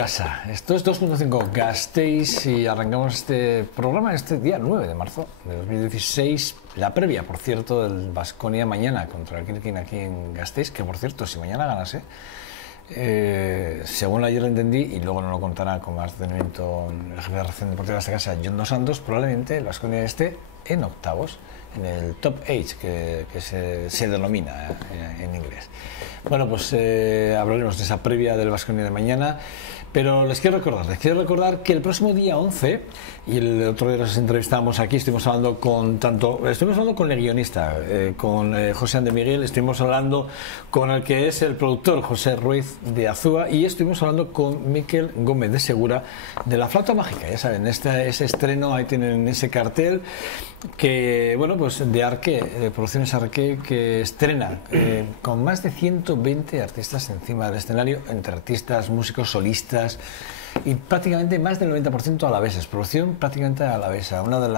Casa. Esto es 2.5 Gasteiz y arrancamos este programa este día 9 de marzo de 2016. La previa, por cierto, del Baskonia mañana contra el Kirkin aquí en Gasteiz, que por cierto, si mañana ganase, según ayer lo entendí, y luego no lo contará con más detenimiento el jefe de redacción deportiva de esta casa, John Dos Santos, probablemente el Baskonia esté en octavos, en el top 8, que se denomina en inglés. Bueno, pues hablaremos de esa previa del Baskonia de mañana. Pero les quiero recordar que el próximo día 11, y el otro día nos entrevistamos aquí, estuvimos hablando con el guionista, con José Ande Miguel, estuvimos hablando con el que es el productor, José Ruiz de Azúa, y estuvimos hablando con Miquel Gómez de Segura, de La Flauta Mágica. Ya saben, ese estreno, ahí tienen ese cartel, que, bueno, pues de Arque, de Producciones Arque, que estrena con más de 120 artistas encima del escenario, entre artistas, músicos, solistas, y prácticamente más del 90% alaveses, producción prácticamente alavesa, una de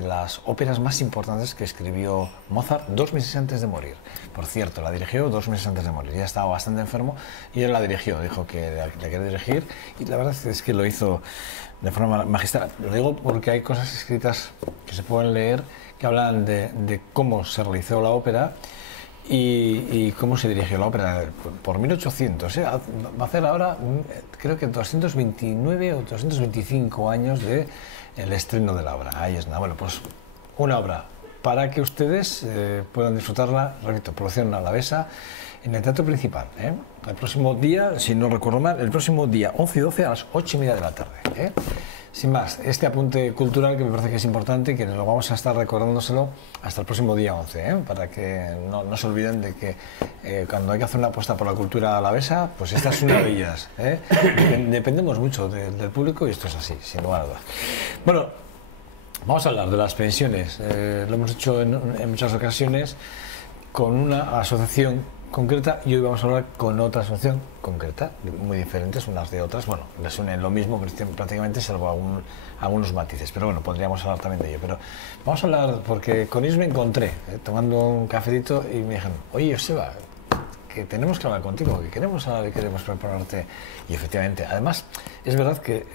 las óperas más importantes que escribió Mozart 2 meses antes de morir. Por cierto, la dirigió 2 meses antes de morir, ya estaba bastante enfermo y él la dirigió, dijo que la quería dirigir, y la verdad es que lo hizo de forma magistral. Lo digo porque hay cosas escritas que se pueden leer que hablan de cómo se realizó la ópera y cómo se dirigió la ópera por 1800. Va a hacer ahora, creo que 229 o 225 años del estreno de la obra. Ahí es nada. Bueno, pues una obra para que ustedes puedan disfrutarla, repito, producción alavesa, en el Teatro Principal. El próximo día, si no recuerdo mal, el próximo día 11 y 12 a las 8:30 de la tarde. Sin más, este apunte cultural que me parece que es importante y que lo vamos a estar recordándoselo hasta el próximo día 11, para que no se olviden de que cuando hay que hacer una apuesta por la cultura alavesa, pues esta es una de ellas. Dependemos mucho del público y esto es así, sin lugar a dudas. Bueno, vamos a hablar de las pensiones. Lo hemos hecho en muchas ocasiones con una asociación concreta, y hoy vamos a hablar con otra asociación concreta, muy diferentes unas de otras. Bueno, les unen lo mismo prácticamente, salvo algunos matices, pero bueno, podríamos hablar también de ello. Pero vamos a hablar, porque con ellos me encontré tomando un cafecito y me dijeron: oye, Joseba, que tenemos que hablar contigo, que queremos hablar y queremos prepararte. Y efectivamente, además, es verdad que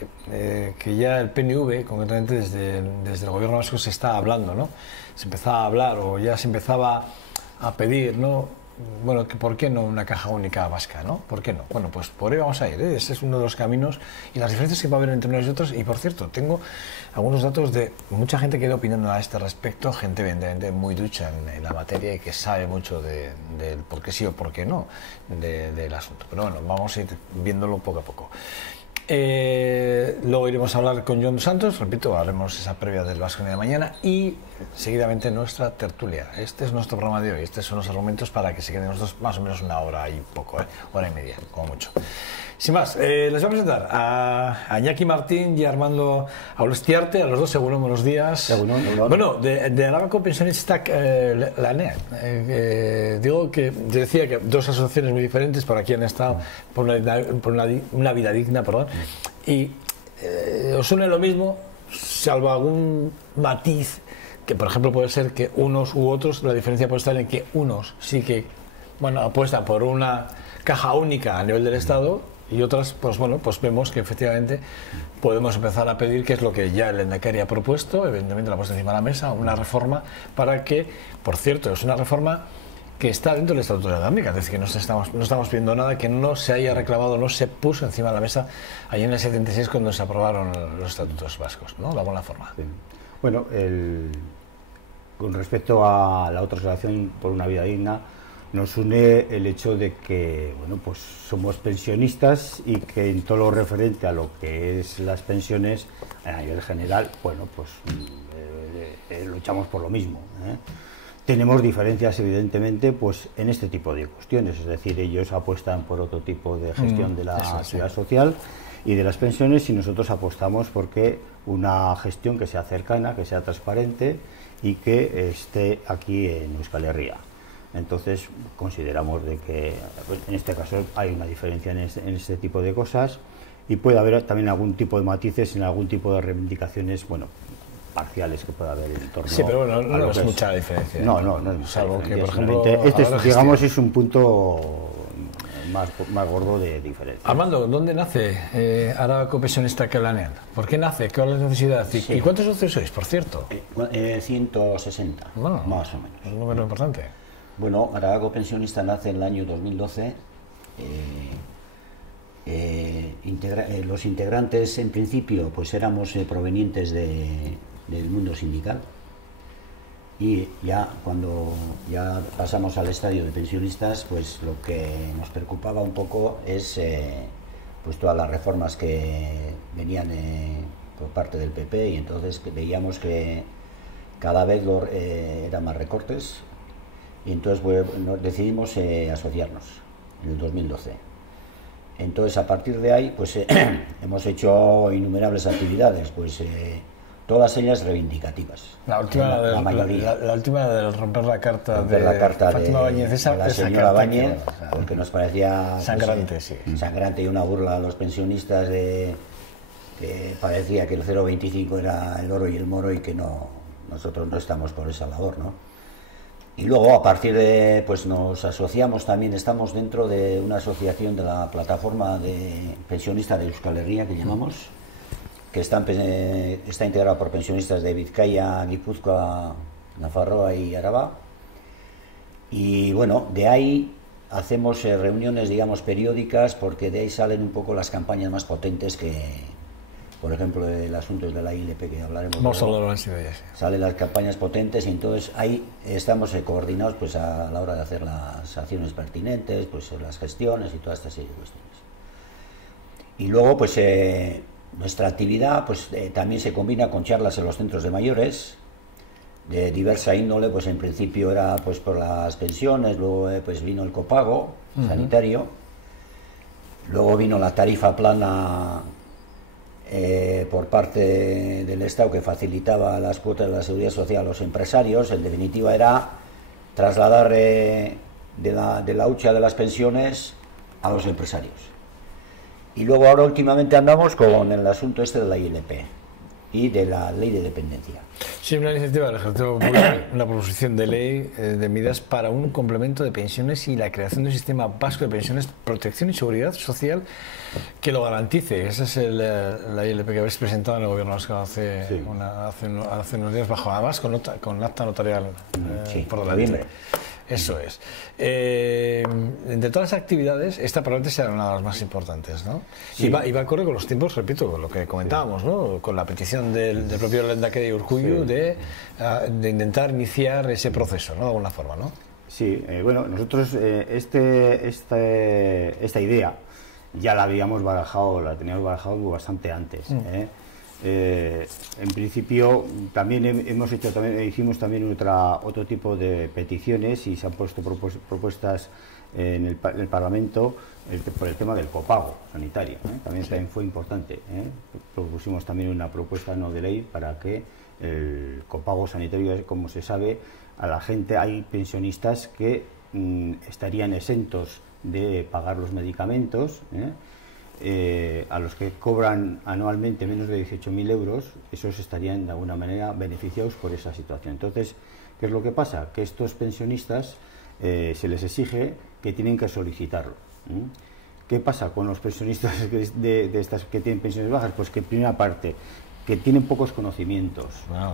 ya el PNV, concretamente desde el gobierno vasco, se está hablando, ¿no? Se empezaba a hablar, o ya se empezaba a pedir, ¿no? Bueno, que ¿por qué no una caja única vasca, no? ¿Por qué no? Bueno, pues por ahí vamos a ir, Ese es uno de los caminos y las diferencias que va a haber entre unos y otros. Y por cierto, tengo algunos datos de mucha gente que ha ido opinando a este respecto, gente evidentemente muy ducha en la materia y que sabe mucho del por qué sí o por qué no del asunto. Pero bueno, vamos a ir viéndolo poco a poco. Luego iremos a hablar con John Dos Santos, repito, haremos esa previa del Baskonia de mañana y seguidamente nuestra tertulia. Este es nuestro programa de hoy, estos son los argumentos para que se queden nosotros más o menos una hora y poco, hora y media, como mucho. Sin más, les voy a presentar a Iñaki Martín y a Armando Aulestiarte, a los dos. Seguro, buenos días. Bueno, de Arabako Pensionistak Lanean. Digo que decía que dos asociaciones muy diferentes por aquí han estado por una vida digna, perdón, y os une lo mismo, salvo algún matiz que, por ejemplo, puede ser que unos u otros, la diferencia puede estar en que unos sí que, bueno, apuestan por una caja única a nivel del Estado, y otras, pues bueno, pues vemos que efectivamente podemos empezar a pedir, que es lo que ya el Lehendakari ha propuesto, evidentemente la ha puesto encima de la mesa, una reforma para que, por cierto, es una reforma que está dentro del Estatuto de la Germánica, es decir, que no estamos pidiendo nada que no se haya reclamado, no se puso encima de la mesa allí en el 76 cuando se aprobaron los estatutos vascos, ¿no? De alguna forma. Sí. Bueno, con respecto a la otra asociación por una vida digna, nos une el hecho de que, bueno, pues somos pensionistas y que en todo lo referente a lo que es las pensiones a nivel general, bueno, pues luchamos por lo mismo. Tenemos diferencias, evidentemente, pues en este tipo de cuestiones, es decir, ellos apuestan por otro tipo de gestión de la seguridad social y de las pensiones, y nosotros apostamos porque una gestión que sea cercana, que sea transparente y que esté aquí en Euskal Herria. Entonces consideramos de que en este caso hay una diferencia en este tipo de cosas, y puede haber también algún tipo de matices en algún tipo de reivindicaciones, bueno, parciales que pueda haber en torno. Sí, pero bueno, no es mucha diferencia. No es mucha salvo diferencia, que, por ejemplo, este, digamos, es un punto más gordo de diferencia. Armando, ¿dónde nace Arabako Pensionista Kelanean? ¿Por qué nace? ¿Qué es la necesidad? ¿Y cuántos socios sois, por cierto? 160, bueno, más o menos. Es un número importante. Bueno, Arabako Pensionista nace en el año 2012. Los integrantes, en principio, pues éramos provenientes del mundo sindical. Y ya cuando ya pasamos al estadio de pensionistas, pues lo que nos preocupaba un poco es pues todas las reformas que venían por parte del PP, y entonces veíamos que cada vez eran más recortes, y entonces pues, decidimos asociarnos en el 2012. Entonces, a partir de ahí, pues hemos hecho innumerables actividades, pues todas ellas reivindicativas. La última, la mayoría. La última de romper la carta de Fátima Báñez, de la señora Báñez, porque nos parecía sangrante, pues, sí. Sangrante, y una burla a los pensionistas de que parecía que el 0,25 era el oro y el moro, y que nosotros no estamos por esa labor, ¿no? Y luego, a partir de, pues nos asociamos también, estamos dentro de una asociación de la plataforma de pensionistas de Euskal Herria, que llamamos, que está integrada por pensionistas de Vizcaya, Guipúzcoa, Nafarroa y Araba. Y bueno, de ahí hacemos reuniones, digamos, periódicas, porque de ahí salen un poco las campañas más potentes que, por ejemplo, el asunto de la ILP, que hablaremos. Vamos a hablar de ellas. Salen las campañas potentes, y entonces ahí estamos coordinados pues a la hora de hacer las acciones pertinentes, pues las gestiones y toda esta serie de cuestiones. Y luego, pues nuestra actividad pues también se combina con charlas en los centros de mayores de diversa índole. Pues en principio era pues por las pensiones, luego pues vino el copago sanitario, luego vino la tarifa plana por parte del Estado, que facilitaba las cuotas de la seguridad social a los empresarios. En definitiva, era trasladar de la hucha de las pensiones a los empresarios. Y luego ahora últimamente andamos con el asunto este de la ILP y de la ley de dependencia. Sí, una iniciativa del Ejecutivo Popular, una proposición de ley de medidas para un complemento de pensiones y la creación de un sistema vasco de pensiones, protección y seguridad social que lo garantice. Esa es la ILP que habéis presentado en el Gobierno vasco hace unos días, bajo además con acta notarial por delante. Eso es. De todas las actividades, esta probablemente será una de las más importantes, ¿no? Sí. Y va a correr con los tiempos, repito, con lo que comentábamos, ¿no? Con la petición del propio Lehendakari Urkullu de intentar iniciar ese proceso, ¿no? De alguna forma, ¿no? Sí, bueno, nosotros esta idea ya la habíamos barajado, la teníamos barajado bastante antes. En principio también hicimos también otro tipo de peticiones, y se han puesto propuestas en el Parlamento por el tema del copago sanitario, también fue importante. Propusimos también una propuesta no de ley para que el copago sanitario, como se sabe, a la gente, hay pensionistas que estarían exentos de pagar los medicamentos. A los que cobran anualmente menos de 18.000 euros, esos estarían de alguna manera beneficiados por esa situación. Entonces, ¿qué es lo que pasa? Que estos pensionistas se les exige que tienen que solicitarlo. ¿Qué pasa con los pensionistas de estas que tienen pensiones bajas? Pues que, primera parte, que tienen pocos conocimientos,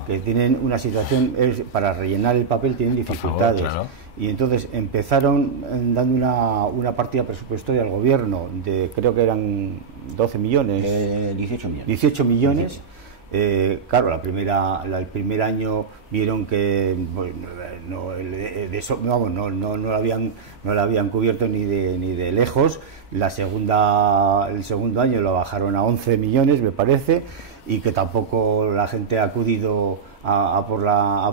que tienen una situación, para rellenar el papel tienen dificultades. Por favor, claro. Y entonces empezaron dando una partida presupuestaria al gobierno de, creo que eran 12 millones. 18 millones. 18 millones. Claro, el primer año vieron que no lo habían cubierto ni de lejos. El segundo año lo bajaron a 11 millones, me parece, y que tampoco la gente ha acudido a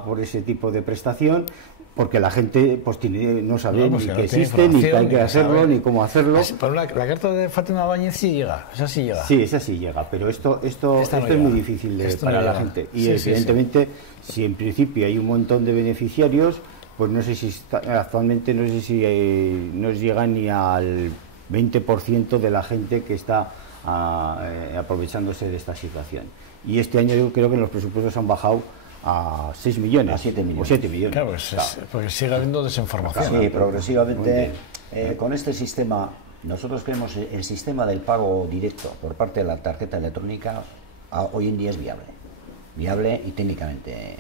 por ese tipo de prestación, porque la gente pues no sabe ni que existe, ni que hay que hacerlo, ni cómo hacerlo. Pero la carta de Fátima Báñez sí llega, esa sí llega. Sí, esa sí llega, pero esto es muy difícil para la gente. Y evidentemente, si en principio hay un montón de beneficiarios, pues no sé si actualmente no llega ni al 20% de la gente que está aprovechándose de esta situación. Y este año yo creo que los presupuestos han bajado a 6 millones. A 7 millones. O 7 millones. Claro, porque sigue habiendo desinformación. Sí, progresivamente. Con este sistema Nosotros creemos que el sistema del pago directo por parte de la tarjeta electrónica hoy en día es viable y técnicamente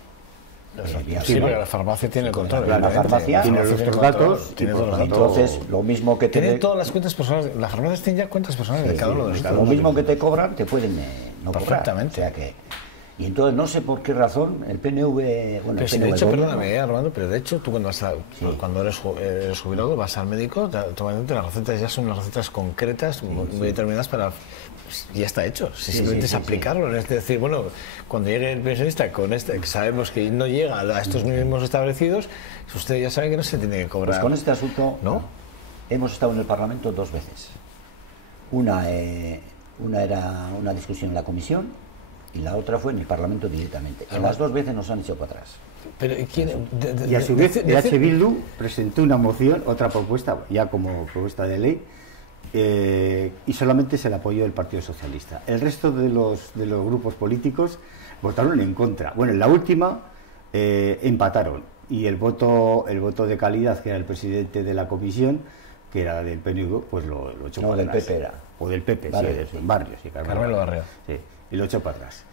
viable. Sí, porque la farmacia tiene el control. La farmacia tiene nuestros datos, tiene todos los datos. Entonces, lo mismo que tiene todas las cuentas personales. Las farmacias tienen ya cuentas personales de cada uno de los datos. Lo mismo que te cobran, te pueden no cobrar. Perfectamente. O sea que, y entonces no sé por qué razón el PNV, bueno, pero el si PNV, de hecho, perdóname, Armando, pero de hecho tú cuando cuando eres jubilado vas al médico, automáticamente las recetas ya son unas recetas concretas, muy determinadas para... Ya está hecho, simplemente es aplicarlo, es decir, bueno, cuando llegue el pensionista con que sabemos que no llega a estos mínimos establecidos, usted ya sabe que no se tiene que cobrar. Pues con este asunto, ¿no? Hemos estado en el Parlamento 2 veces. Una era una discusión en la comisión y la otra fue en el Parlamento directamente. En las 2 veces nos han echado para atrás. Pero, y a su vez, EH Bildu presentó una moción, otra propuesta, ya como propuesta de ley, y solamente se le apoyó el Partido Socialista. El resto de los grupos políticos votaron en contra. Bueno, en la última empataron y el voto de calidad, que era el presidente de la comisión, que era del PNV, pues lo echó para atrás. Del PP era. O del PP, Barrio, sí, Barrio, sí, Carmelo Barrio. Sí, y lo echó para atrás.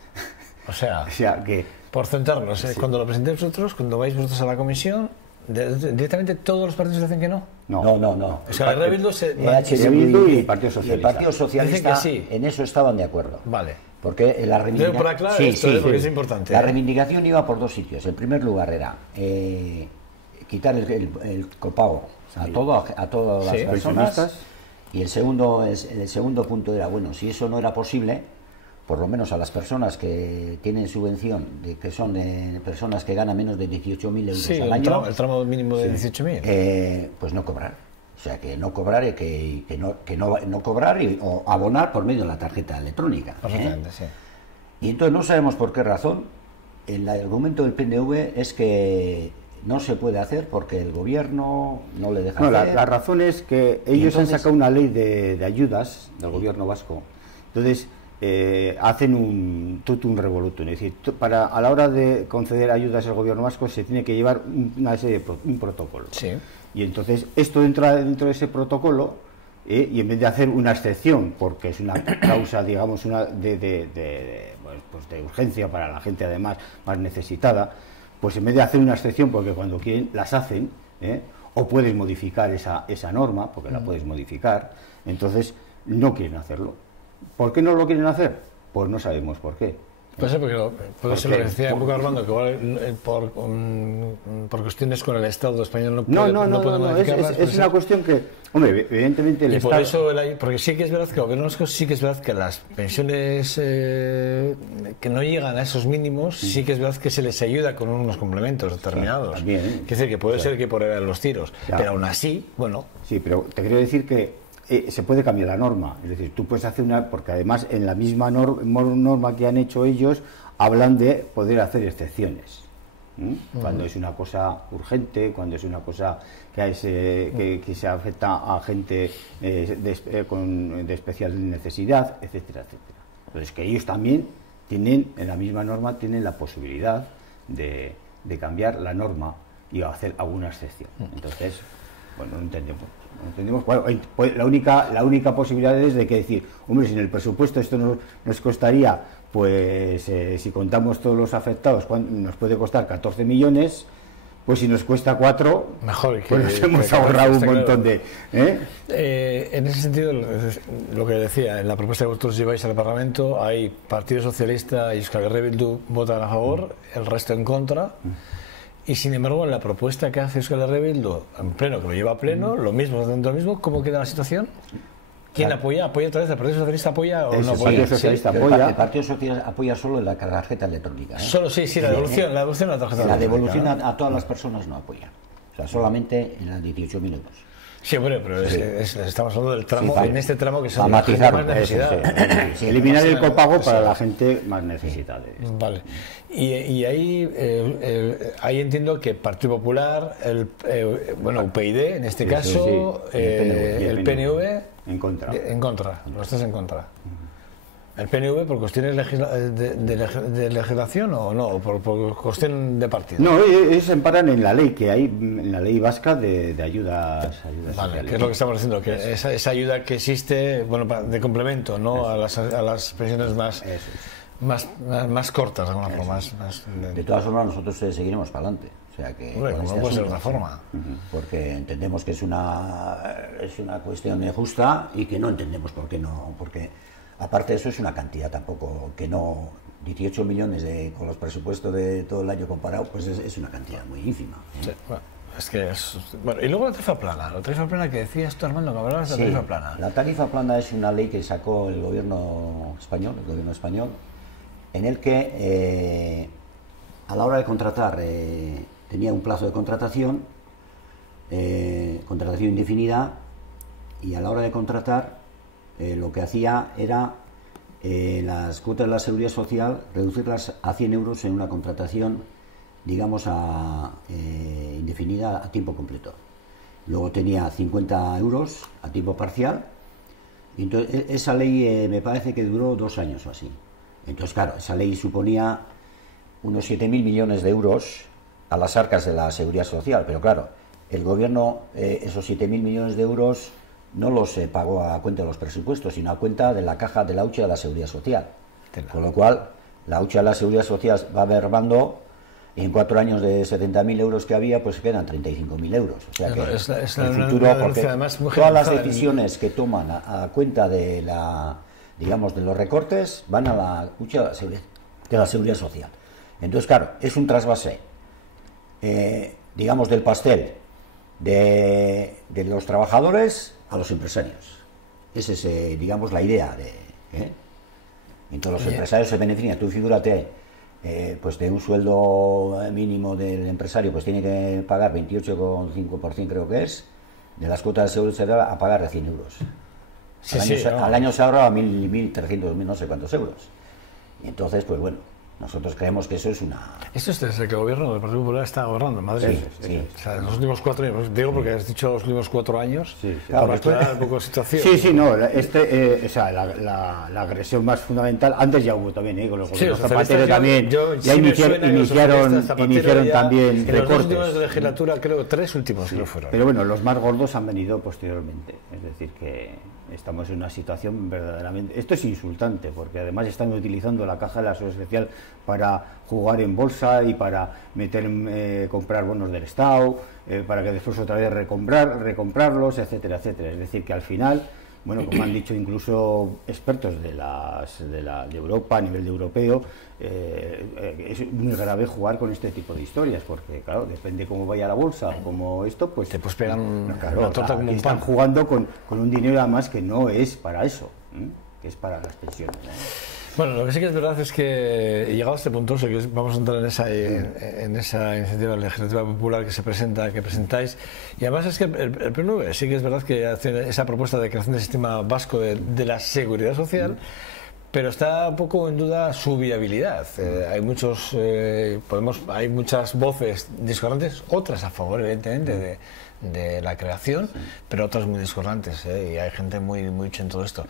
O sea que... Por centrarnos, cuando lo presentéis vosotros, cuando vais vosotros a la comisión, ¿directamente todos los partidos dicen que no? No. O sea, el Bildu Bildu y el Partido Socialista. Y el Partido Socialista sí. En eso estaban de acuerdo. Vale. Porque la reivindicación... Para aclarar porque es importante. La reivindicación iba por 2 sitios. En primer lugar era quitar el copago a todas las personas. Y el segundo punto era, bueno, si eso no era posible, por lo menos a las personas que tienen subvención, que son personas que ganan menos de 18.000 euros al año, el tramo mínimo de 18.000, pues no cobrar. O sea, que no cobrar y que no cobrar o abonar por medio de la tarjeta electrónica. Perfectamente, sí. Y entonces no sabemos por qué razón. El argumento del PNV es que no se puede hacer porque el gobierno no le deja hacer. La razón es que ellos han sacado una ley de ayudas del gobierno vasco. Entonces hacen un totum revolutum, es decir, a la hora de conceder ayudas al gobierno vasco se tiene que llevar un protocolo. Sí. Y entonces esto entra dentro de ese protocolo y en vez de hacer una excepción, porque es una causa, digamos, de urgencia para la gente además más necesitada, pues en vez de hacer una excepción, porque cuando quieren las hacen, o puedes modificar esa norma, porque la puedes modificar, entonces no quieren hacerlo. ¿Por qué no lo quieren hacer? Pues no sabemos por qué. Puede ser porque ser lo que decía un poco Armando, que igual por cuestiones con el Estado español no puede modificarlas. Es una cuestión que, hombre, evidentemente el Estado... Por eso, porque sí que es verdad que el gobierno vasco sí que es verdad que las pensiones que no llegan a esos mínimos, sí que es verdad que se les ayuda con unos complementos determinados. También, es decir, que puede ser que por los tiros, pero aún así, bueno... Sí, pero te quiero decir que se puede cambiar la norma, es decir, tú puedes hacer porque además en la misma norma que han hecho ellos hablan de poder hacer excepciones. Cuando es una cosa urgente, cuando es una cosa que se afecta a gente de especial necesidad, etcétera, etcétera. Entonces que ellos también tienen, en la misma norma, tienen la posibilidad de cambiar la norma y hacer alguna excepción. Entonces, bueno, no entendemos. Bueno, la única posibilidad es de que decir, hombre, si en el presupuesto esto nos costaría, pues si contamos todos los afectados, nos puede costar 14 millones, pues si nos cuesta 4, mejor que, pues nos hemos ahorrado un montón de... En ese sentido, lo que decía, en la propuesta que vosotros lleváis al Parlamento, hay Partido Socialista y Euskal Herria Bildu votan a favor, el resto en contra. Y sin embargo, en la propuesta que hace Euskal Herria Bildu en pleno, que lo lleva a pleno, lo mismo, ¿cómo queda la situación? ¿Quién apoya? ¿Apoya otra vez? ¿El Partido Socialista apoya o no apoya? El Partido Socialista apoya. El Partido Socialista apoya solo la tarjeta electrónica. Solo, sí, la devolución, la devolución a la tarjeta electrónica. La devolución a todas las personas no apoya. O sea, solamente en las 18.000 euros. Sí, hombre, pero estamos hablando del tramo, en este tramo que son las más necesidad. Eliminar el copago para la gente más necesitada. Vale. Y ahí entiendo que Partido Popular, UPyD en este caso, el PNV en contra. En contra, los tres en contra. ¿El PNV por cuestiones de legislación o no? ¿Por cuestión de partido? No, ellos se amparan en la ley que hay, en la ley vasca de ayudas vale, sociales. que es lo que estamos diciendo, que esa ayuda que existe, bueno, de complemento, ¿no? A las pensiones más cortas, de alguna forma. De todas formas, nosotros seguiremos para adelante. O sea que como no puede ser de otra forma. Porque entendemos que es una cuestión justa y que no entendemos por qué no. Porque aparte de eso es una cantidad tampoco que no. 18 millones con los presupuestos de todo el año comparado, pues es una cantidad muy ínfima. Sí, bueno, es que es. Bueno, y luego la tarifa plana que decías tú, Armando, que hablabas de la tarifa plana. La tarifa plana es una ley que sacó el gobierno español, en el que a la hora de contratar tenía un plazo de contratación indefinida, y a la hora de contratar lo que hacía era las cuotas de la seguridad social reducirlas a 100 euros en una contratación, digamos, indefinida a tiempo completo. Luego tenía 50 euros a tiempo parcial, y entonces esa ley me parece que duró 2 años o así. Entonces, claro, esa ley suponía unos 7.000 millones de euros a las arcas de la seguridad social, pero claro, el gobierno esos 7.000 millones de euros no los pagó a cuenta de los presupuestos, sino a cuenta de la caja de la hucha de la seguridad social. Con lo cual, la hucha de la seguridad social va mermando, y en 4 años de 70.000 euros que había, pues quedan 35.000 euros. O sea que el futuro, porque todas las decisiones que toman a cuenta de digamos, de los recortes, van a la hucha de la seguridad social. Entonces, claro, es un trasvase, digamos, del pastel de los trabajadores a los empresarios. Esa es, digamos, la idea Entonces los empresarios se benefician. Tú figúrate, pues de un sueldo mínimo del empresario, pues tiene que pagar 28,5%, creo que es, de las cuotas de seguridad social, a pagar de 100 euros. Al año se ahorra 1.300, no sé cuántos euros. Y entonces, pues bueno, nosotros creemos que eso es una... Esto es desde que el gobierno del Partido Popular está ahorrando en Madrid. Sí. O sea, en los últimos 4 años, digo porque has dicho los últimos 4 años, Claro, para aclarar un poco la situación. O sea, la agresión más fundamental, antes ya hubo también, con los gobiernos Zapatero también, ya iniciaron también recortes. En los últimos de legislatura, creo, 3 últimos que fueron. Pero bueno, los más gordos han venido posteriormente, es decir que estamos en una situación verdaderamente... Esto es insultante, porque además están utilizando la caja de la seguridad social para jugar en bolsa y para comprar bonos del Estado, para que después otra vez recomprarlos, etcétera, etcétera. Es decir, que al final, bueno, como han dicho incluso expertos de Europa, a nivel de europeo, es muy grave jugar con este tipo de historias, porque claro, depende cómo vaya la bolsa, como esto, pues te pegan una torta como están jugando con un dinero además que no es para eso, que es para las pensiones. Bueno, lo que sí que es verdad es que, llegado a este punto, sé que vamos a entrar en esa iniciativa legislativa popular que presentáis, y además es que el PNV sí que es verdad que hace esa propuesta de creación del sistema vasco de la seguridad social, pero está un poco en duda su viabilidad. Hay muchas voces discordantes, otras a favor, evidentemente, de la creación, pero otras muy discordantes, y hay gente muy hecha en todo esto.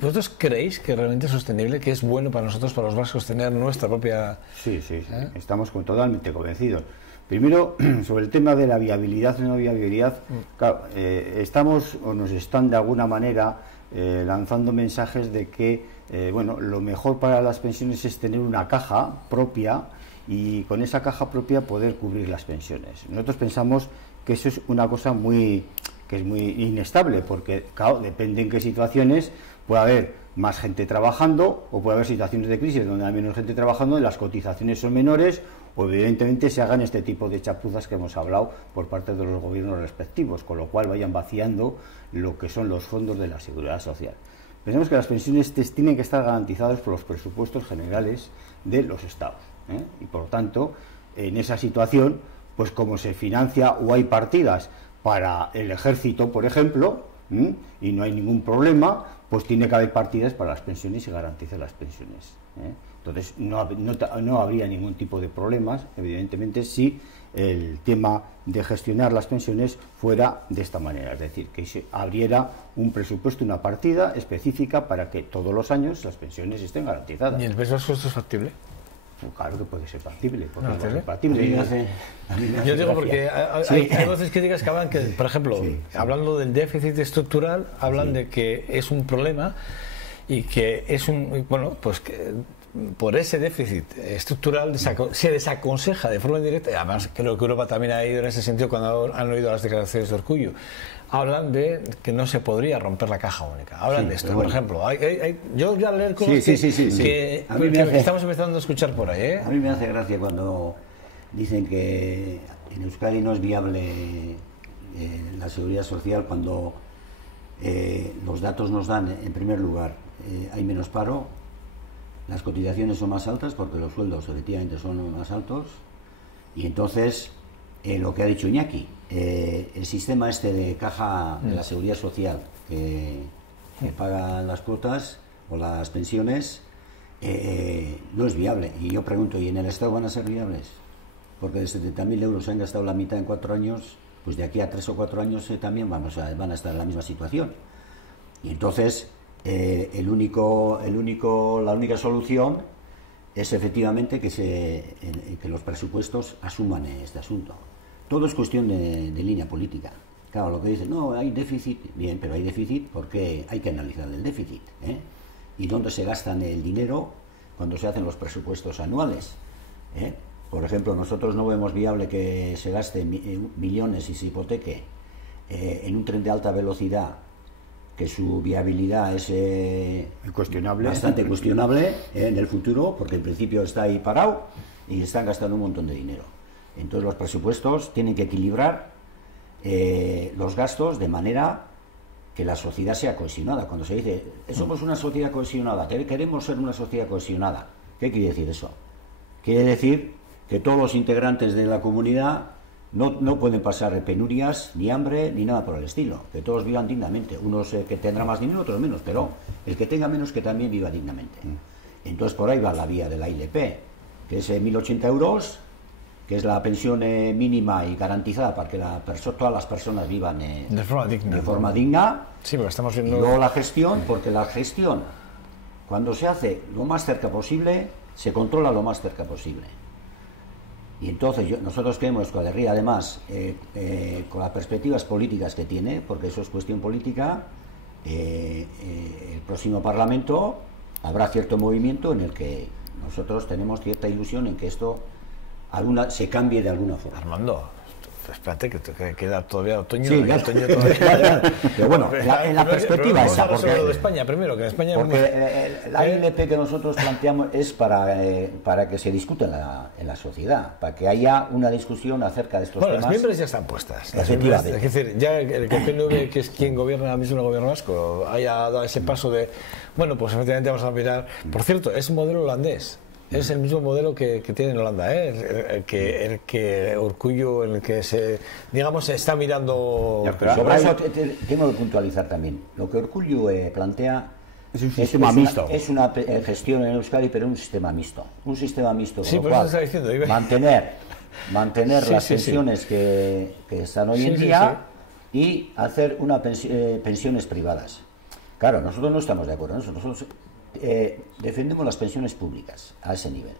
¿Vosotros creéis que realmente es sostenible, que es bueno para nosotros, para los vascos, tener nuestra propia...? Sí, estamos totalmente convencidos. Primero, sobre el tema de la viabilidad o no viabilidad, claro, nos están de alguna manera lanzando mensajes de que lo mejor para las pensiones es tener una caja propia y con esa caja propia poder cubrir las pensiones. Nosotros pensamos que eso es una cosa que es muy inestable, porque claro, depende en qué situaciones puede haber más gente trabajando, o puede haber situaciones de crisis donde hay menos gente trabajando y las cotizaciones son menores, o evidentemente se hagan este tipo de chapuzas que hemos hablado por parte de los gobiernos respectivos, con lo cual vayan vaciando lo que son los fondos de la seguridad social. Pensamos que las pensiones tienen que estar garantizadas por los presupuestos generales de los estados, y por lo tanto, en esa situación, pues como se financia o hay partidas para el ejército, por ejemplo, y no hay ningún problema, pues tiene que haber partidas para las pensiones y garantizar las pensiones, ¿eh? Entonces no habría ningún tipo de problemas, evidentemente, si el tema de gestionar las pensiones fuera de esta manera, es decir, que se abriera un presupuesto, una partida específica para que todos los años las pensiones estén garantizadas. ¿Y el País Vasco esto es factible? Pues claro que puede ser factible, porque ¿No, es factible. Yo digo porque hay voces críticas que hablan que, por ejemplo, hablando del déficit estructural, hablan de que es un problema y que es un, bueno, pues que por ese déficit estructural se desaconseja de forma indirecta, y además creo que Europa también ha ido en ese sentido cuando han oído las declaraciones de Urkullu, hablan de que no se podría romper la caja única, hablan de esto, por ejemplo. Yo voy a leer cosas que estamos empezando a escuchar por ahí, ¿eh? A mí me hace gracia cuando dicen que en Euskadi no es viable la seguridad social cuando los datos nos dan, en primer lugar, hay menos paro, las cotizaciones son más altas porque los sueldos efectivamente son más altos, y entonces lo que ha dicho Iñaki, el sistema este de caja de la seguridad social que pagan las cuotas o las pensiones no es viable. Y yo pregunto, ¿y en el Estado van a ser viables? Porque de 70.000 euros se han gastado la mitad en 4 años, pues de aquí a 3 o 4 años también van a estar en la misma situación. Y entonces la única solución es efectivamente que los presupuestos asuman este asunto. Todo es cuestión de línea política. Claro, lo que dicen, no, hay déficit, bien, pero hay déficit porque hay que analizar el déficit, ¿eh? Y dónde se gastan el dinero cuando se hacen los presupuestos anuales, ¿eh? Por ejemplo, nosotros no vemos viable que se gaste millones y se hipoteque en un tren de alta velocidad, que su viabilidad es bastante cuestionable en el futuro, porque en principio está ahí parado y están gastando un montón de dinero. Entonces los presupuestos tienen que equilibrar los gastos de manera que la sociedad sea cohesionada. Cuando se dice, somos una sociedad cohesionada, queremos ser una sociedad cohesionada, ¿qué quiere decir eso? Quiere decir que todos los integrantes de la comunidad no pueden pasar penurias, ni hambre, ni nada por el estilo, que todos vivan dignamente, unos que tendrán más dinero, otros menos, pero el que tenga menos que también viva dignamente. Entonces por ahí va la vía de la ILP, que es 1.080 euros, que es la pensión mínima y garantizada para que todas las personas vivan de forma digna. Sí, pero estamos viendo... Y luego la gestión, porque la gestión, cuando se hace lo más cerca posible, se controla lo más cerca posible. Y entonces nosotros creemos que Euskal Herria, además, con las perspectivas políticas que tiene, porque eso es cuestión política, el próximo Parlamento habrá cierto movimiento en el que nosotros tenemos cierta ilusión en que esto se cambie de alguna forma. Armando, espérate que queda todavía otoño. Sí, otoño todavía. Pero bueno, en la perspectiva esa, porque de España primero, que en España la ILP que nosotros planteamos es para que se discuta en la sociedad, para que haya una discusión acerca de estos temas. Las miembros ya están puestas. Efectivamente. Es decir, ya el PNV, que es quien gobierna ahora mismo el gobierno vasco, haya dado ese paso de, bueno, pues efectivamente vamos a mirar. Por cierto, es un modelo holandés. Es el mismo modelo que tiene en Holanda, el que Urkullu, en el que se está mirando. Sobre eso tengo que puntualizar también. Lo que Urkullu plantea es un sistema mixto. Es una gestión en Euskadi, pero un sistema mixto. Un sistema mixto, con lo cual, está diciendo, mantener las pensiones que están hoy en día y hacer pensiones privadas. Claro, nosotros no estamos de acuerdo en eso. Nosotros defendemos las pensiones públicas a ese nivel,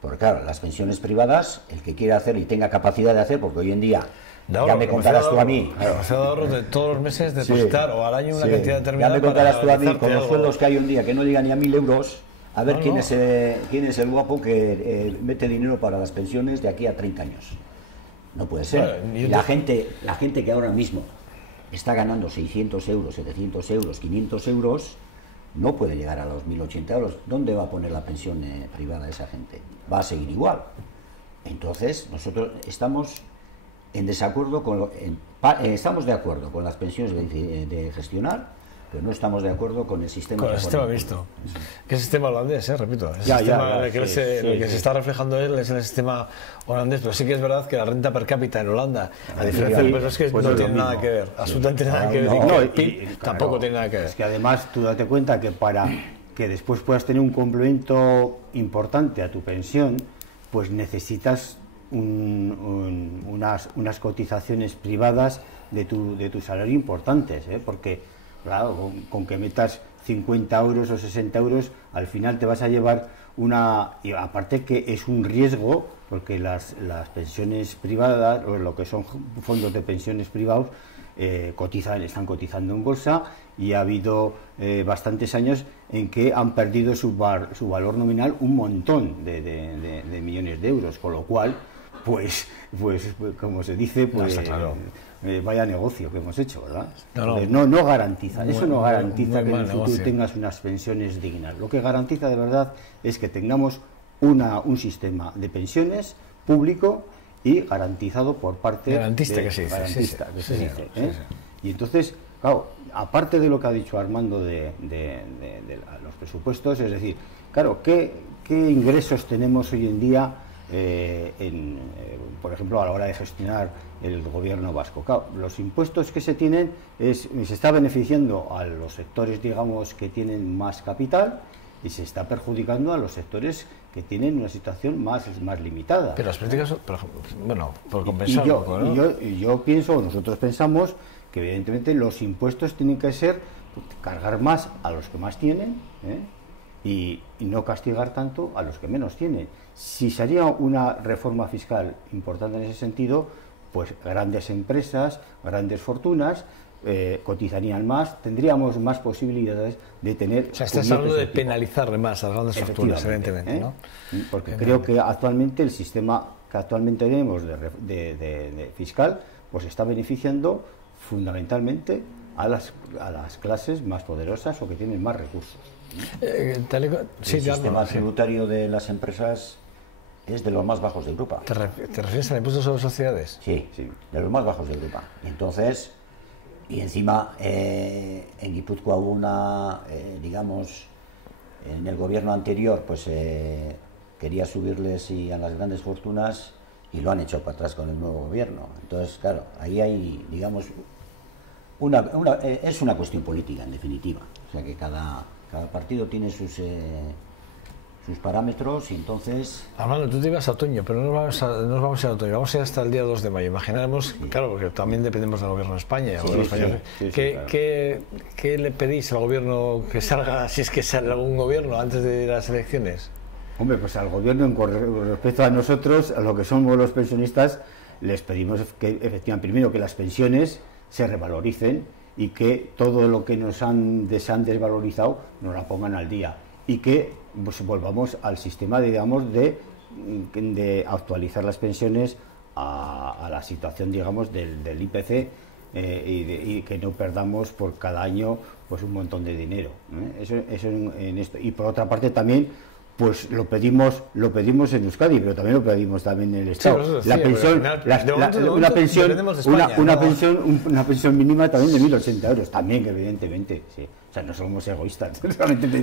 porque claro, las pensiones privadas, el que quiera hacer y tenga capacidad de hacer, porque hoy en día ya me contarás tú a mí, se da ahorros de todos los meses depositar o al año una cantidad determinada. Ya me contarás tú a mí con los sueldos que hay hoy en día que no llegan ni a 1.000 euros, a ver quién es el guapo que mete dinero para las pensiones de aquí a 30 años. No puede ser. Y la gente que ahora mismo está ganando 600 euros, 700 euros, 500 euros, no puede llegar a los 1.080 euros. ¿Dónde va a poner la pensión privada esa gente? Va a seguir igual. Entonces, nosotros estamos en desacuerdo estamos de acuerdo con las pensiones de gestionar, pero no estamos de acuerdo con el sistema. Con el sistema visto. Que es el sistema holandés, repito. El que se está reflejando él es el sistema holandés, pero sí que es verdad que la renta per cápita en Holanda, a diferencia del es que no tiene nada que ver, absolutamente nada que ver. No, el PIB tampoco tiene nada que ver. Es que además tú date cuenta que para que después puedas tener un complemento importante a tu pensión, pues necesitas unas cotizaciones privadas de tu salario importantes, porque claro, con que metas 50 euros o 60 euros, al final te vas a llevar y aparte que es un riesgo, porque las pensiones privadas, o lo que son fondos de pensiones privados, están cotizando en bolsa, y ha habido bastantes años en que han perdido su valor nominal un montón de millones de euros, con lo cual pues como se dice, pues claro. Vaya negocio que hemos hecho, ¿verdad? No garantiza, eso no garantiza que en el futuro tengas unas pensiones dignas. Lo que garantiza de verdad es que tengamos un sistema de pensiones público y garantizado por parte garantista, que se dice. Y entonces, claro, aparte de lo que ha dicho Armando de los presupuestos, es decir, claro, ¿qué ingresos tenemos hoy en día? Por ejemplo, a la hora de gestionar el gobierno vasco. Claro, los impuestos que se tienen se está beneficiando a los sectores, digamos, que tienen más capital, y se está perjudicando a los sectores que tienen una situación más limitada. Pero las políticas, por compensar un poco, ¿no? Yo pienso, nosotros pensamos que evidentemente los impuestos tienen que ser cargar más a los que más tienen, y no castigar tanto a los que menos tienen. Si se haría una reforma fiscal importante en ese sentido, pues grandes empresas, grandes fortunas cotizarían más, tendríamos más posibilidades de tener... O sea, estás hablando de penalizar más a las grandes fortunas, evidentemente, ¿no? Porque creo que actualmente el sistema que actualmente tenemos de fiscal, pues está beneficiando fundamentalmente a las clases más poderosas o que tienen más recursos. El sistema tributario de las empresas es de los más bajos de Europa. ¿Te refieres al impuesto sobre sociedades? Sí, de los más bajos de Europa. Y encima en Guipúzcoa hubo digamos, en el gobierno anterior, pues quería subirles a las grandes fortunas, y lo han hecho para atrás con el nuevo gobierno. Entonces, claro, ahí hay, digamos, es una cuestión política, en definitiva. O sea que cada partido tiene sus parámetros, y entonces... Armando, tú te ibas a otoño, pero no nos vamos a ir a otoño, vamos a ir hasta el día 2 de mayo. Imaginaremos, claro, porque también dependemos del gobierno de España. ¿Qué le pedís al gobierno que salga, si es que sale algún gobierno, antes de las elecciones? Hombre, pues al gobierno, con respecto a nosotros, a lo que somos los pensionistas, les pedimos que, efectivamente, primero que las pensiones se revaloricen, y que todo lo que se han desvalorizado nos la pongan al día, y que pues volvamos al sistema, digamos, de actualizar las pensiones a la situación, digamos, del IPC, y que no perdamos por cada año pues un montón de dinero, eso en esto. Y por otra parte también, pues lo pedimos en Euskadi, pero también lo pedimos también en el Estado. Una pensión mínima también de 1.080 euros, también, que evidentemente, sí. O sea, no somos egoístas.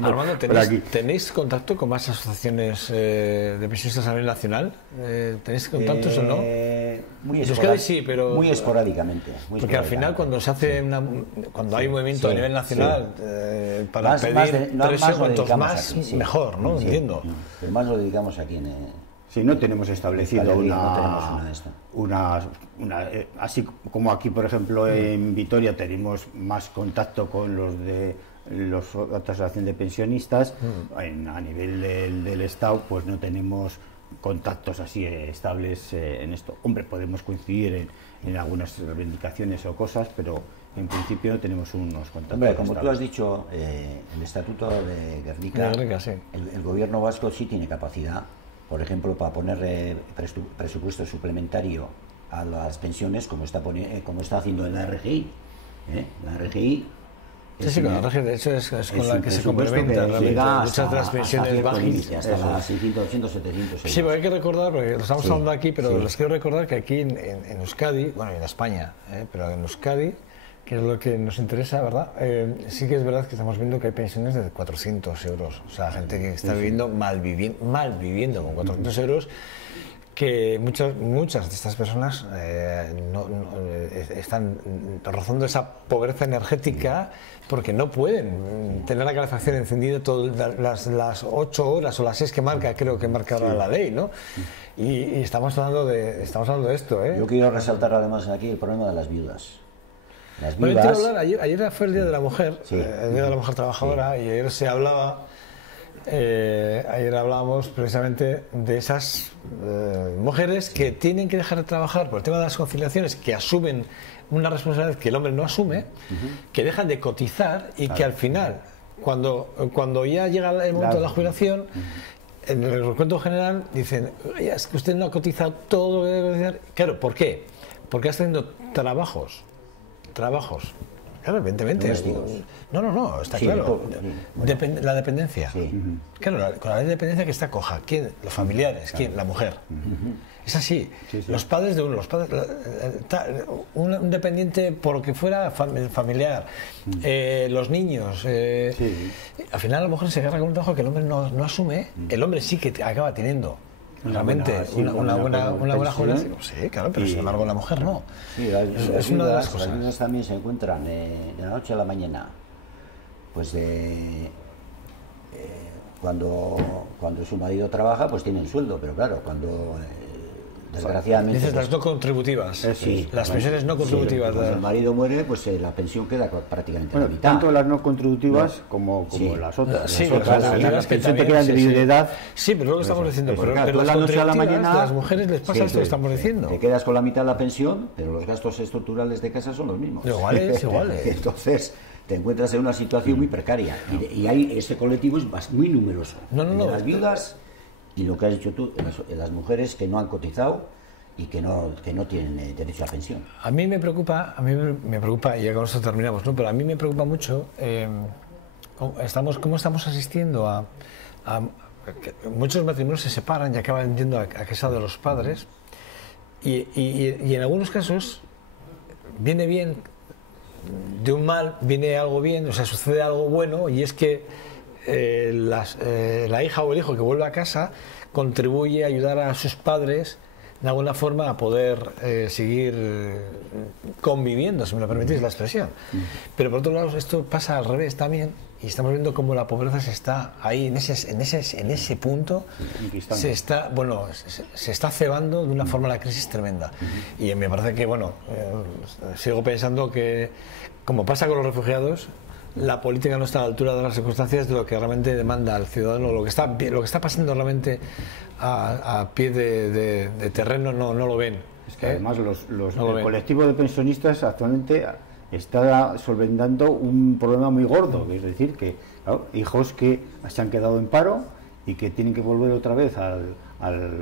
Armando, ¿tenéis contacto con más asociaciones de pensionistas a nivel nacional? ¿Tenéis contactos o no? Muy esporádicamente. Porque al final, cuando se hace cuando hay movimiento a nivel nacional, para pedir presión, cuantos más, mejor, ¿no? Entiendo. Pero más lo dedicamos aquí en... Sí, no tenemos establecido así como aquí, por ejemplo, en Vitoria tenemos más contacto con los de la asociación de pensionistas. A nivel del Estado, pues no tenemos contactos así estables en esto. Hombre, podemos coincidir en algunas reivindicaciones o cosas, pero en principio no tenemos unos contactos. Hombre, como tú has dicho, el Estatuto de Gernika, sí. el gobierno vasco sí tiene capacidad, por ejemplo, para poner presupuesto suplementario a las pensiones, como está haciendo en la RGI. La RGI... Sí, con la RGI, de hecho, es con la que se complementa muchas de las pensiones bajas. Hasta las 600, 200, 700 euros. Sí, porque hay que recordar, porque lo estamos hablando aquí, pero les quiero recordar que aquí en Euskadi, bueno, en España, pero en Euskadi, que es lo que nos interesa, ¿verdad? Sí que es verdad que estamos viendo que hay pensiones de 400 euros. O sea, gente que está viviendo mal viviendo con 400 euros, que muchas de estas personas están rozando esa pobreza energética porque no pueden tener la calefacción encendida todas las 8 horas o las 6 que marca, creo que marca la ley, ¿no? Y estamos hablando de esto, ¿eh? Yo quiero resaltar además aquí el problema de las viudas. Las viudas... Bueno, quiero hablar, ayer fue el Día de la Mujer, el Día de la Mujer Trabajadora, y ayer se hablaba... ayer hablábamos precisamente de esas mujeres que tienen que dejar de trabajar por el tema de las conciliaciones, que asumen una responsabilidad que el hombre no asume, que dejan de cotizar y que al final, cuando ya llega el momento de la jubilación, en el recuento general dicen: oye, es que usted no ha cotizado todo lo que debe cotizar. Claro, ¿por qué? Porque está haciendo trabajos. Claro, evidentemente. No, está claro. La dependencia. Sí. Claro, con la dependencia que está coja. ¿Quién? Los familiares. ¿Quién? La mujer. Es así. Sí. Los padres de uno, un dependiente por lo que fuera familiar, los niños. Al final la mujer se agarra con un trabajo que el hombre no asume. El hombre sí que acaba teniendo realmente una buena jubilación. Sí, claro, pero sin embargo la mujer no. Sí, es una de las cosas. Las viudas también se encuentran de la noche a la mañana, pues cuando su marido trabaja, pues tienen sueldo, pero claro, cuando desgraciadamente... Dices las no contributivas, sí, las pensiones no contributivas. Cuando el marido muere, pues la pensión queda prácticamente la mitad. Tanto las no contributivas como las otras. Sí, las pensiones te quedan de viudedad. Sí, pero lo que estamos diciendo, pero las contributivas, las mujeres les pasa esto que estamos diciendo. Te quedas con la mitad de la pensión, pero los gastos estructurales de casa son los mismos. Iguales. Entonces te encuentras en una situación muy precaria. Y este colectivo es muy numeroso. Las viudas y lo que has dicho tú, las mujeres que no han cotizado y que no tienen derecho a pensión. A mí me preocupa, y ya con esto terminamos, ¿no? Pero a mí me preocupa mucho cómo estamos asistiendo a que muchos matrimonios se separan y acaban yendo a casa de los padres, y en algunos casos viene bien, de un mal viene algo bien, o sea, sucede algo bueno, y es que la hija o el hijo que vuelve a casa contribuye a ayudar a sus padres de alguna forma a poder seguir conviviendo, si me lo permitís la expresión. Pero por otro lado esto pasa al revés también, y estamos viendo cómo la pobreza se está ahí en ese punto, se está cebando de una forma la crisis tremenda. Y me parece que sigo pensando que, como pasa con los refugiados, la política no está a la altura de las circunstancias de lo que realmente demanda al ciudadano. Lo que está pasando realmente a pie de terreno no lo ven. Es que además el colectivo de pensionistas actualmente está solventando un problema muy gordo, es decir, que hijos que se han quedado en paro y que tienen que volver otra vez al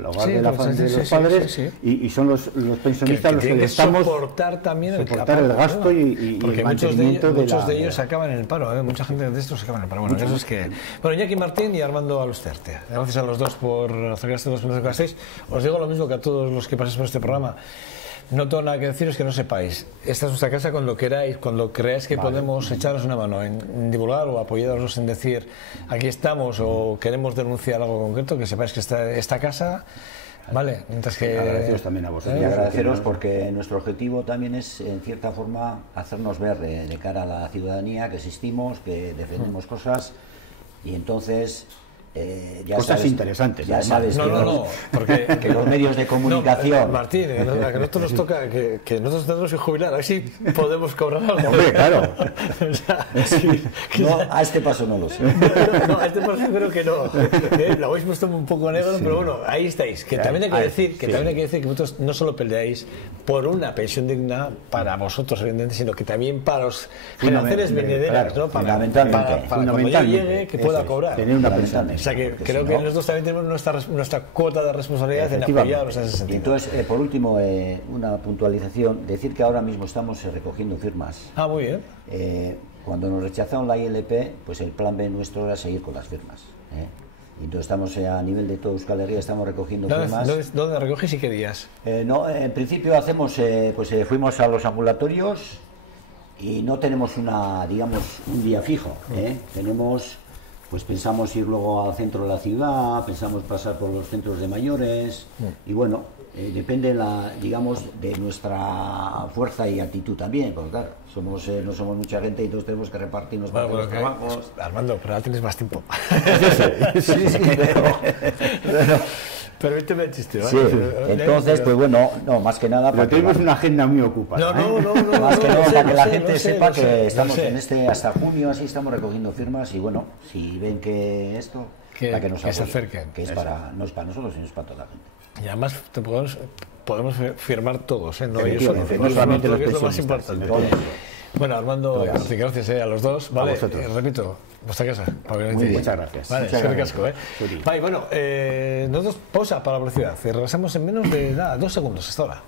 hogar de los padres, y son los pensionistas los que estamos soportar también el gasto y el mantenimiento muchos de ellos acaban en el paro, mucha gente de estos se acaban en el paro. Bueno, eso es que... Bueno, Iñaki Martín y Armando Alusterte, gracias a los dos por acercarse a los 2.6. Os digo lo mismo que a todos los que paséis por este programa. No tengo nada que deciros que no sepáis. Esta es nuestra casa cuando queráis, cuando creáis que podemos echaros una mano en divulgar o apoyaros en decir aquí estamos o queremos denunciar algo concreto, que sepáis que esta casa, vale, mientras que... Agradeceros también a vosotros. Y agradeceros porque nuestro objetivo también es, en cierta forma, hacernos ver de cara a la ciudadanía que existimos, que defendemos cosas, y entonces... cosas interesantes. Ya sabes porque que los medios de comunicación... Martín, a nosotros nos toca que nosotros tenemos que jubilar, a ver si podemos cobrar algo. Hombre, claro. A este paso no lo sé. A este paso creo que no. Lo habéis puesto un poco negro, pero bueno, ahí estáis. Que también hay que decir que vosotros no solo peleáis por una pensión digna para vosotros, evidentemente, sino que también para las generaciones venideras, ¿no? Para cuando yo llegue, que pueda cobrar. Tener una pensión. O sea que creo que nosotros también tenemos nuestra cuota de responsabilidad en apoyaros en ese sentido. Y entonces, por último, una puntualización, decir que ahora mismo estamos recogiendo firmas. Ah, muy bien. Cuando nos rechazaron la ILP, pues el plan B nuestro era seguir con las firmas. Y entonces estamos a nivel de toda Euskal Herria, estamos recogiendo firmas. ¿Dónde recogéis y qué días? En principio hacemos, fuimos a los ambulatorios y no tenemos un día fijo, ¿eh? Tenemos, pues pensamos ir luego al centro de la ciudad, pensamos pasar por los centros de mayores, y bueno, depende de nuestra fuerza y actitud también, porque claro, no somos mucha gente y todos tenemos que repartirnos para los trabajos. Armando, pero ahora tienes más tiempo. Sí, pero permíteme el chiste, ¿vale? Sí, entonces, pues bueno, no, más que nada... Pero tenemos una agenda muy ocupada. No, más que nada para que la gente sepa que estamos en hasta junio, así estamos recogiendo firmas, y bueno, si ven que esto... para que nos se acerquen. Que no es para nosotros, sino es para toda la gente. Y además podemos firmar todos, ¿eh? No solamente los pensionistas, es lo más importante. Bueno, Armando, gracias a los dos. Vale, repito, vuestra casa. Muchas gracias. Vale, muchas gracias. Casco, Vale, bueno, nosotros pausa para la velocidad. Regresamos en menos de 2 segundos hasta ahora.